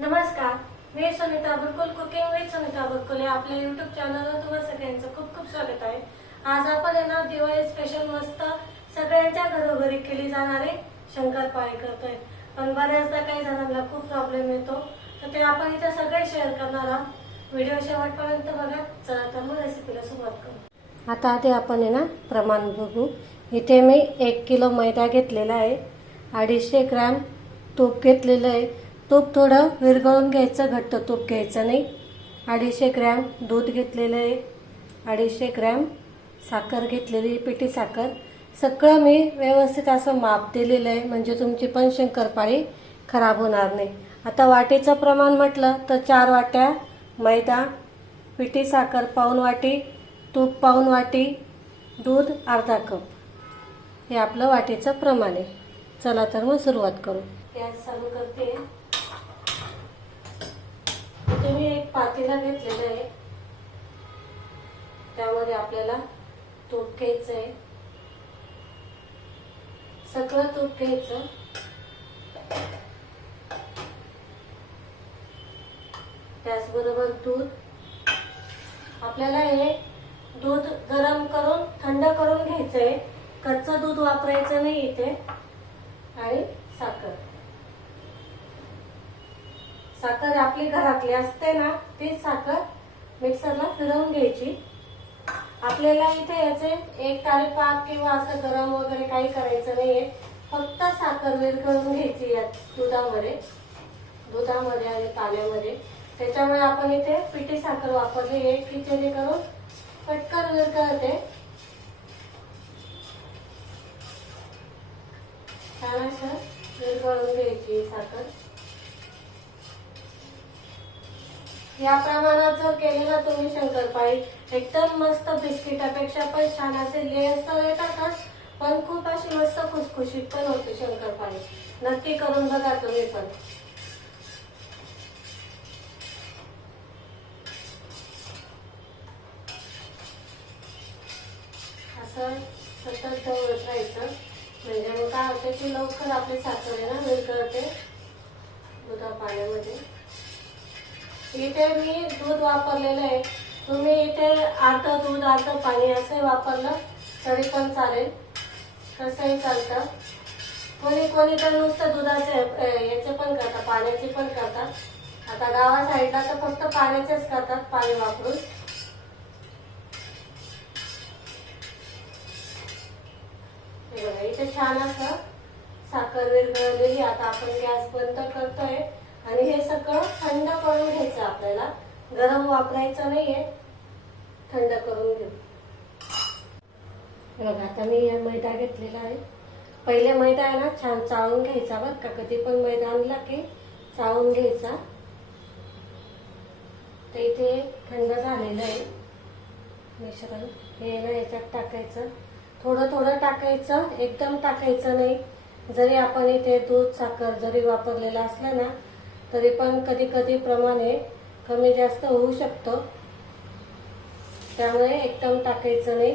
नमस्कार मी Sunita Burkul cooking with Sunita Burkul या आपल्या युट्यूब चॅनलवर तुम्हाला सगळ्यांचं खूप खूप स्वागत आहे. आज आपण आहे ना दिवाळी स्पेशल मस्त सगळ्यांच्या घरोघरी केली जाणारी शंकरपाळी करतोय. पण बऱ्याचदा काही जणांना खूप प्रॉब्लेम येतो तर ते आपण इथे सगळे शेअर करणार आहोत. व्हिडिओ शेवटपर्यंत बघा चला तर मग रेसिपीला सुरुवात करू. आता आधी आपण आहे ना प्रमाण बघू. इथे मी एक किलो मैदा घेतलेला आहे अडीचशे ग्रॅम तूप घेतलेलं आहे. तूप थोडं विरघळून घ्यायचं घट्ट तूप घ्यायचं नाही. अडीचशे ग्रॅम दूध घेतलेलं आहे. अडीचशे ग्रॅम साखर घेतलेली पिठी साखर. सगळं मी व्यवस्थित असं माप दिलेलं आहे. म्हणजे तुमची पण शंकरपाळी खराब होणार नाही. आता वाटीचं प्रमाण म्हटलं तर चार वाट्या मैदा पिठी साखर पाऊन वाटी तूप पाऊन वाटी दूध अर्धा कप. हे आपलं वाटीचं प्रमाण आहे. चला तर मग सुरुवात करू. गॅस चालू करते. इथे मी एक पातेला घेतलेलं आहे. त्यामध्ये आपल्याला तूप घ्यायचं आहे. सगळं तूप घ्यायचं. त्याचबरोबर दूध. आपल्याला हे दूध गरम करून थंड करून घ्यायचंय कच्चं दूध वापरायचं नाही इथे. आणि साखर साखर आपली घरातली असते ना तीच साखर मिक्सरला फिरवून घ्यायची. आपल्याला इथे याचे एक तारे पाक किंवा असं गरम वगैरे काही करायचं नाहीये. फक्त साखर विरघळून घ्यायची या दुधामध्ये दुधामध्ये आणि पाण्यामध्ये. त्याच्यामुळे आपण इथे पिठी साखर वापरली आहे खिचडी करून पटकन विरघळते छान असं विरघळून घ्यायची साखर. या प्रमाणात जर केले ना तुम्ही शंकरपाळी एकदम मस्त बिस्किटापेक्षा पण छान असे लेस तर येतातच पण खूप अशी मस्त खुसखुशीत पण होते शंकरपाळी. नक्की करून बघा तुम्ही पण. असं सतत ढवळत राहायचं म्हणजे मग काय होते की लवकर आपली साखर आहे ना विरघळते दुधा पाण्यामध्ये इथे मी दूध वापरलेलं आहे. तुम्ही इथे अर्ध दूध अर्ध पाणी असं वापरलं तरी पण चालेल. कसंही चालतं. कोणी कोणी तर नुसतं दुधाचे याचे पण करतात पाण्याचे पण करतात. आता गावा साईडला तर फक्त पाण्याचेच करतात पाणी वापरून. हे बघा इथे छान असं साखर विरघळलेली आता आपण गॅस बंद करतोय. आणि हे सगळं थंड करून घ्यायचं आपल्याला. गरम वापरायचं नाहीये. थंड करून घेऊ. बघा आता मी हे मैदा घेतलेला आहे. पहिले मैदा आहे ना छान चाळून घ्यायचा बरं का. कधी पण मैदा आणला की चाळून घ्यायचा. तर इथे थंड झालेलं आहे. मिश्रण. हे ना याच्यात टाकायचं. थोडं थोडं टाकायचं. एकदम टाकायचं नाही. जरी आपण इथे दूध साखर जरी वापरलेला असला ना तरी पण कधी कधी प्रमाणे कमी जास्त होऊ शकतं. त्यामुळे एकदम टाकायचं नाही.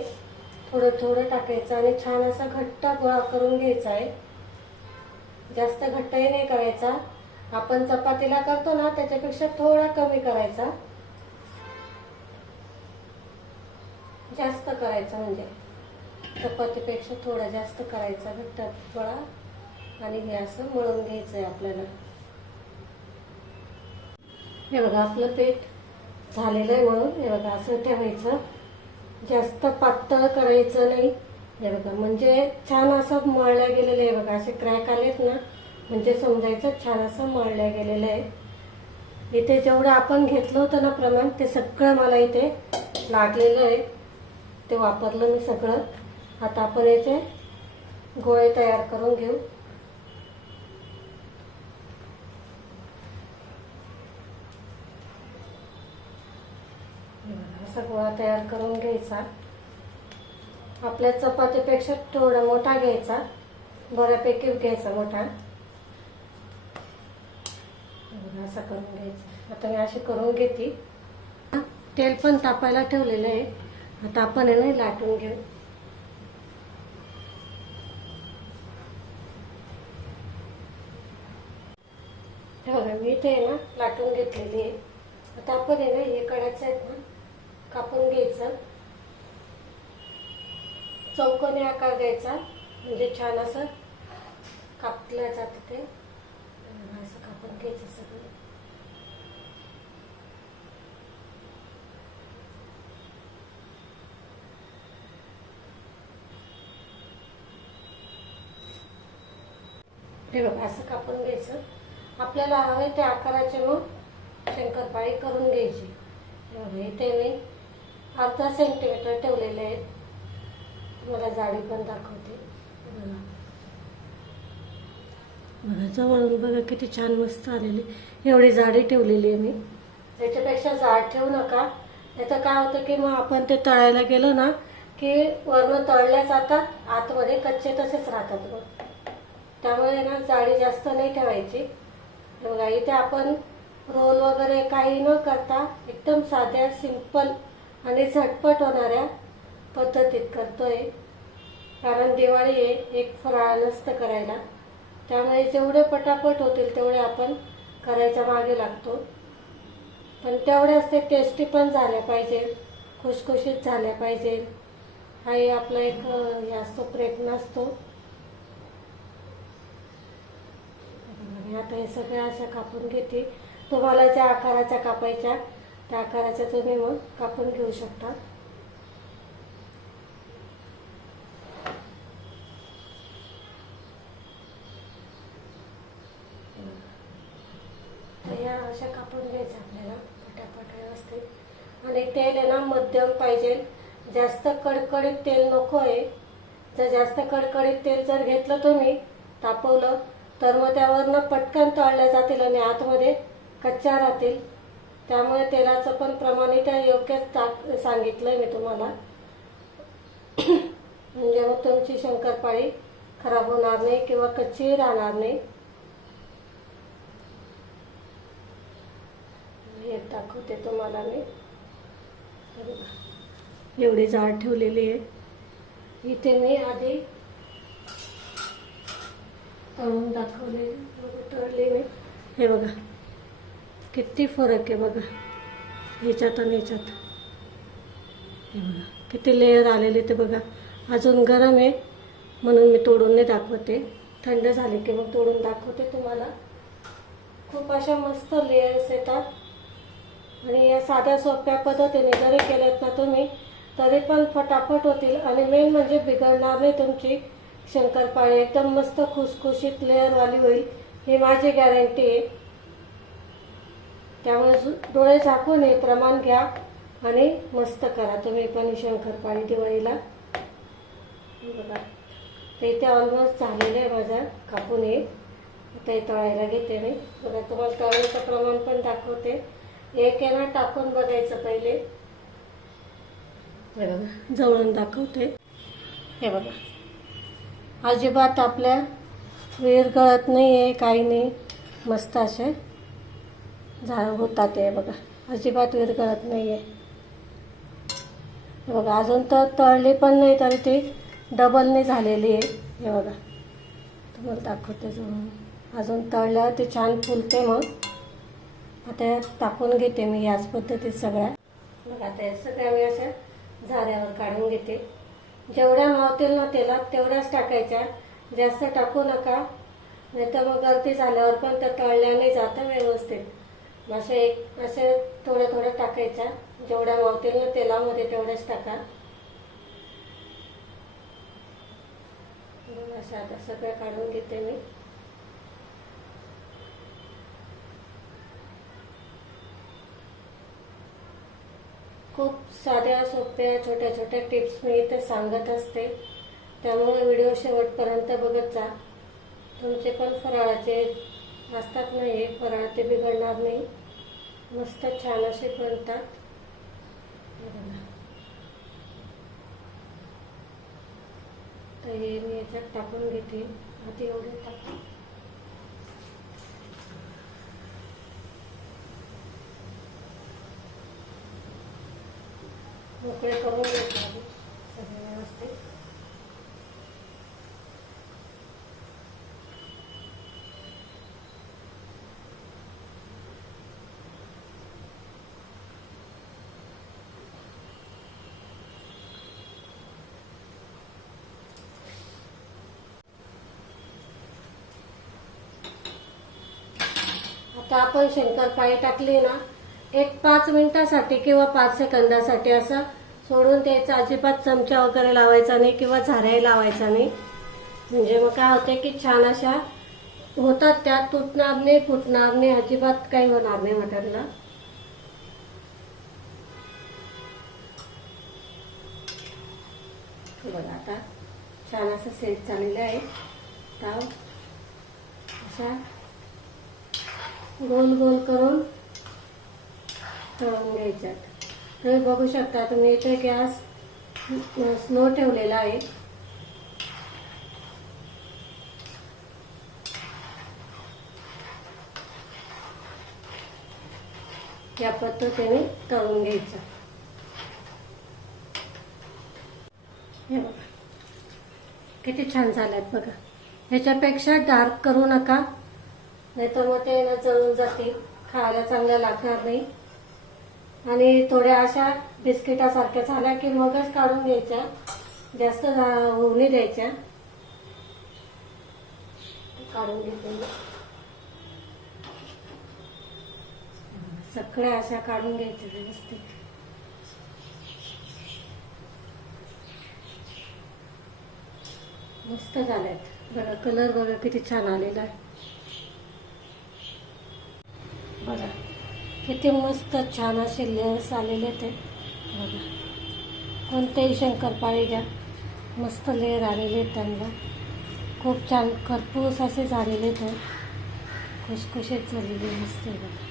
थोडं थोडं टाकायचं आणि छान असा घट्ट गोळा करून घ्यायचा आहे. जास्त घट्टही नाही करायचा. आपण चपातीला करतो ना त्याच्यापेक्षा थोडा कमी करायचा. जास्त करायचा म्हणजे. चपातीपेक्षा थोडा जास्त करायचा घट्ट गोळा. आणि हे असं मळून घ्यायचं आहे आपल्याला. हे बघा आपलं पीठ झालेलं आहे म्हणून हे बघा असं ठेवायचं. जास्त पातळ करायचं नाही. हे बघा म्हणजे छान असं मळल्या गेलेलं आहे. बघा असे क्रॅक आलेत ना म्हणजे समजायचं छान असं मळल्या गेलेलं आहे. इथे जेवढं आपण घेतलं होतं ना प्रमाण ते सगळं मला इथे लागलेलं आहे. ते वापरलं मी सगळं. आता आपण याचे गोळे तयार करून घेऊ. असा गोळा तयार करून घ्यायचा. आपल्या चपातीपेक्षा थोडा मोठा घ्यायचा. बऱ्यापैकी घ्यायचा मोठा. असा करून घ्यायचा. आता मी अशी करून घेते. तेल पण तापायला ठेवलेलं आहे. आता आपण आहे ना लाटून घेऊ. हे मी इथे आहे ना लाटून घेतलेली आहे. आता आपण आहे ना हे कडायचं आहेत ना कापून घ्यायचं. चौकोनी आकार द्यायचा. म्हणजे छान असं कापलं जातं ते. असं कापून घ्यायचं सगळं. हे बघा असं कापून घ्यायचं. आपल्याला हवे त्या आकाराचे मग शंकरपाळी करून घ्यायची. इथे मी अर्धा सेंटीमीटर ठेवलेले आहेत. तुम्हाला जाडी पण दाखवते. बघा. जवळून बघा किती छान मस्त आलेली. एवढी जाडी ठेवलेली आहे मी. त्याच्यापेक्षा जाड ठेवू नका. तर काय होतं की मग आपण ते तळायला गेलो ना की वरण तळल्या जातात आतमध्ये कच्चे तसेच राहतात मग त्यामुळे ना जाडी जास्त नाही ठेवायची. बघा इथे आपण रोल वगैरे काही न करता एकदम साध्या सिंपल आणि झटपट होणाऱ्या पद्धतीत करतोय. कारण दिवाळी आहे एक फराळ नसतं करायला. त्यामुळे जेवढे पटापट होतील तेवढे आपण करायच्या मागे लागतो. पण तेवढ्याच ते टेस्टी पण झाल्या पाहिजे खुशखुशीत झाल्या पाहिजे. हाही आपला एक हे असतो प्रयत्न असतो. आता हे सगळ्या अशा कापून घेते. तुम्हाला ज्या आकाराच्या कापायच्या त्या आकाराच्या तुम्ही मग कापून घेऊ शकता. या अशा कापून घ्यायचं आपल्याला पटापट व्यवस्थित. आणि तेल आहे ना मध्यम पाहिजे. जास्त कडकडीत तेल नको आहे. जर जास्त कडकडीत तेल जर घेतलं तुम्ही तापवलं तर मग त्यावरनं पटकन तळल्या जातील आणि आतमध्ये कच्च्या राहतील. त्यामुळे तेलाचं पण प्रमाण त्या योग्यच टाक सांगितलंय मी तुम्हाला. म्हणजे मग तुमची शंकरपाळी खराब होणार नाही किंवा कच्ची राहणार नाही. हे दाखवते तुम्हाला मी. एवढी जाड ठेवलेली आहे. इथे मी आधी तळून दाखवले तळले मी. हे बघा. किती फरक आहे बघा. ह्याच्यात आणि ह्याच्यात हे बघा किती लेअर आलेले ते बघा. अजून गरम आहे म्हणून मी तोडून नाही दाखवते. थंड झाले की मग तोडून दाखवते तुम्हाला. खूप अशा मस्त लेयर्स येतात. आणि या साध्या सोप्या पद्धतीने जरी केल्यात ना तुम्ही तरी पण फटाफट होतील. आणि मेन म्हणजे बिघडणार नाही तुमची शंकरपाळी. एकदम मस्त खुसखुशीत लेअरवाली होईल. ही माझी गॅरंटी आहे. त्यामुळे डोळे झाकून हे प्रमाण घ्या आणि मस्त करा. तुम्ही पण शंकर शंकरपाळी दिवाळीला. बघा. ते इथे ऑलमोस्ट झालेलं आहे माझं. कापून ये ते तळायला घेते मी. बघा तुम्हाला तळण्याचं प्रमाण पण दाखवते. एक आहे ना टाकून बघायचं पहिले. हे बघा जवळून दाखवते. हे बघा. अजिबात आपल्या वेर गळत नाही आहे काही नाही. मस्त असे. झाड होतात हे बघा. अजिबात विरघळत नाही आहे बघा अजून तर तळली पण नाही तरी ती डबलने झालेली आहे हे बघा. तुम्हाला दाखवते अजून तळल्यावर ती छान फुलते मग. आता टाकून घेते मी याच पद्धतीत सगळ्या. बघा आता या सगळ्या मी अशा झाऱ्यावर काढून घेते. जेवढ्या मावतील ना तेलात तेवढ्याच टाकायच्या. जास्त टाकू नका. नाही तर मग गर्दी झाल्यावर पण त्या तळल्याने जातं व्यवस्थित. असं एक असे थोडं थोडं टाकायचा. जेवढ्या मावतील ना तेलामध्ये तेवढंच टाका. असं आता सगळं काढून घेते मी. खूप साध्या सोप्या छोट्या छोट्या टिप्स मी इथे सांगत असते. त्यामुळे व्हिडिओ शेवटपर्यंत बघत जा. तुमचे पण फराळाचे असतात नाही फराळ ते बिघडणार नाही. मस्त छान असे बनतात. तर हे मी याच्यात टाकून घेते. आधी एवढे टाकते. मोकळे करून घेतले सगळे व्यवस्थित. फक्त आपण शंकरपाळी टाकली ना एक पाच मिनिटासाठी किंवा पाच सेकंदासाठी असं सोडून द्यायचं अजिबात चमचा वगैरे लावायचा नाही किंवा झाऱ्याही लावायचा नाही. म्हणजे मग काय होते की छान अशा होतात त्या तुटणार नाही फुटणार नाही अजिबात काही होणार नाही मटनला बघा आता छान असं सेट झालेलं आहे. ताव अशा गोल गोल करून तळून घ्यायच्यात. तुम्ही बघू शकता तुम्ही इथे गॅस स्लो ठेवलेला आहे. या पद्धतीने तळून घ्यायचं. हे बघा. किती छान झाल्यात बघा. ह्याच्यापेक्षा डार्क करू नका. नाही तर मग ते ना जळून जातील. खायला चांगल्या लागणार नाही. आणि थोड्या अशा बिस्किटासारख्या झाल्या की मगच काढून घ्यायच्या. जास्त झा- नाही द्यायच्या. काढून घेते सगळ्या अशा काढून घ्यायच्या व्यवस्थित. मस्त झाल्यात. बघा कलर बघा किती छान आलेला आहे बघा किती मस्त छान असे लेअर्स आलेले ते. बघा. कोणतेही शंकरपाळी घ्या. मस्त लेअर आलेले आहेत त्यांना. खूप छान खरपूस असे झालेले ते. खुशखुशीत झालेले मस्त आहे बघा.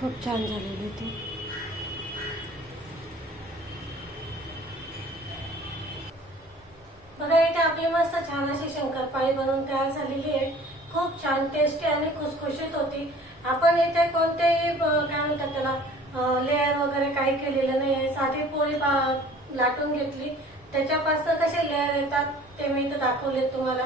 खूप छान झालेले ते. बघा इथे आपली मस्त छान अशी शंकरपाळी बनवून तयार झालेली आहे. खूप छान टेस्टी आणि खुशखुशीत होती. आपण इथे कोणतेही काय म्हणतात त्याला लेअर वगैरे काही केलेलं नाही आहे. साधी पोळी बा- लाटून घेतली. त्याच्यापासून कसे लेअर येतात ते मी इथं दाखवले तुम्हाला.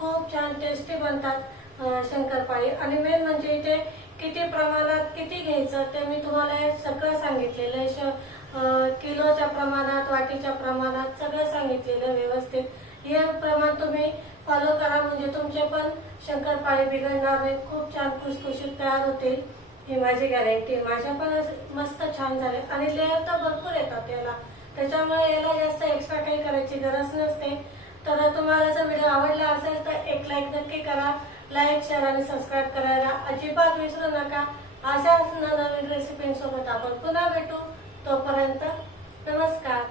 खूप छान टेस्टी बनतात शंकरपाळी. आणि मेन म्हणजे इथे किती प्रमाणात किती घ्यायचं ते मी तुम्हाला हे सगळं सांगितलेलं आहे. श- किलोच्या प्रमाणात वाटीच्या प्रमाणात सगळं सांगितलेलं व्यवस्थित. हे प्रमाण तुम्ही फॉलो करा म्हणजे तुमचे पण शंकरपाळे बिघडणार नाही खूप छान खुसखुशीत तयार होतील. ही माझी गॅरंटी माझ्या पण मस्त छान झाले. आणि लेअर तर भरपूर येतात याला. त्याच्यामुळे याला जास्त एक्स्ट्रा काही करायची गरज नसते. तर तुम्हाला जर व्हिडिओ आवडला असेल तर एक लाईक नक्की करा. लाईक शेअर आणि सबस्क्राईब करायला अजिबात विसरू नका. अशाच नवीन रेसिपींसोबत आपण पुन्हा भेटू. तोपर्यंत नमस्कार.